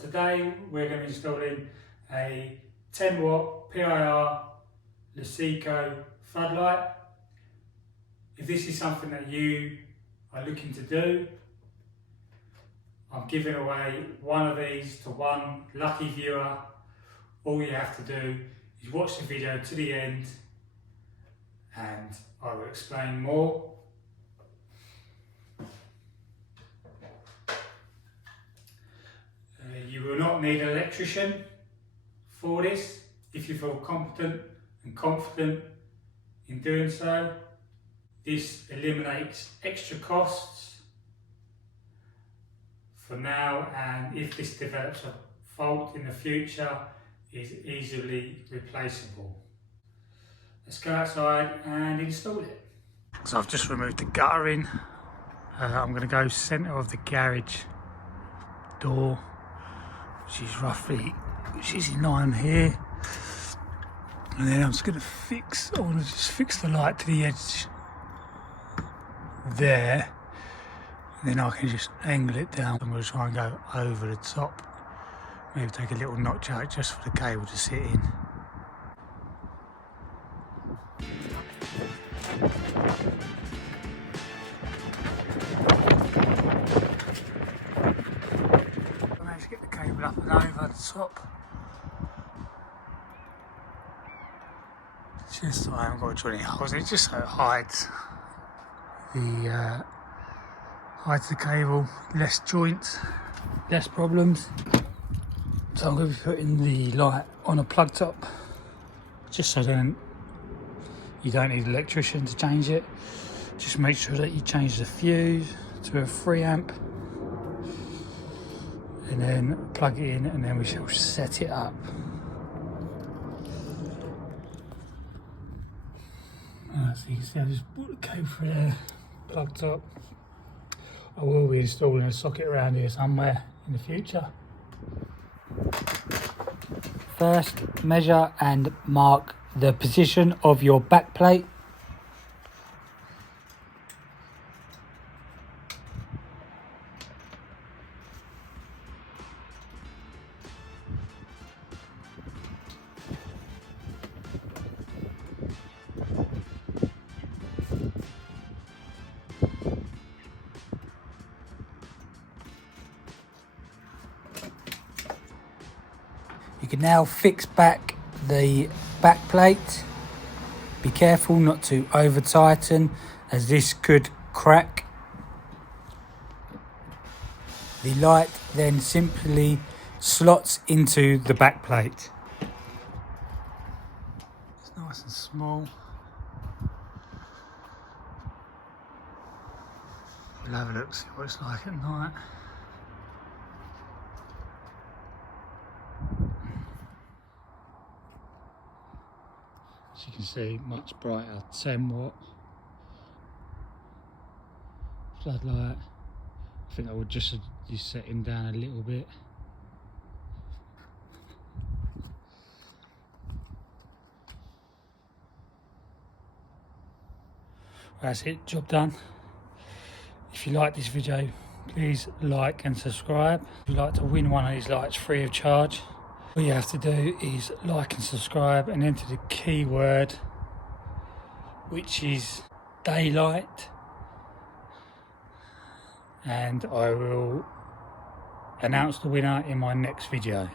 Today we're going to be installing a 10 watt PIR Lasico floodlight. If this is something that you are looking to do, I'm giving away one of these to one lucky viewer. All you have to do is watch the video to the end and I will explain more. You will not need an electrician for this if you feel competent and confident in doing so. This eliminates extra costs for now, and if this develops a fault in the future, is easily replaceable. Let's go outside and install it. So I've just removed the guttering. I'm going to go centre of the garage door, which is in line here, and then I'm just going to I want to just fix the light to the edge there, and then I can just angle it down. I'm going to try and go over the top, maybe take a little notch out just for the cable to sit in. Get the cable up and over the top, just so I haven't got to drill any holes in it, just so it hides the cable, less joints, less problems. So I'm going to be putting the light on a plug top, just so then you don't need an electrician to change it. Just make sure that you change the fuse to a 3 amp. And then plug it in, and then we shall set it up. So you can see I just put the cable through there, plugged up. I will be installing a socket around here somewhere in the future. First, measure and mark the position of your back plate. You can now fix back the back plate. Be careful not to over tighten, as this could crack. The light then simply slots into the back plate. It's nice and small. We'll have a look, see what it's like at night. As you can see, much brighter, 10 watt floodlight. I think I would just be setting down a little bit. That's it, job done. If you like this video, please like and subscribe. If you'd like to win one of these lights free of charge, all you have to do is like and subscribe and enter the keyword, which is daylight, and I will announce the winner in my next video.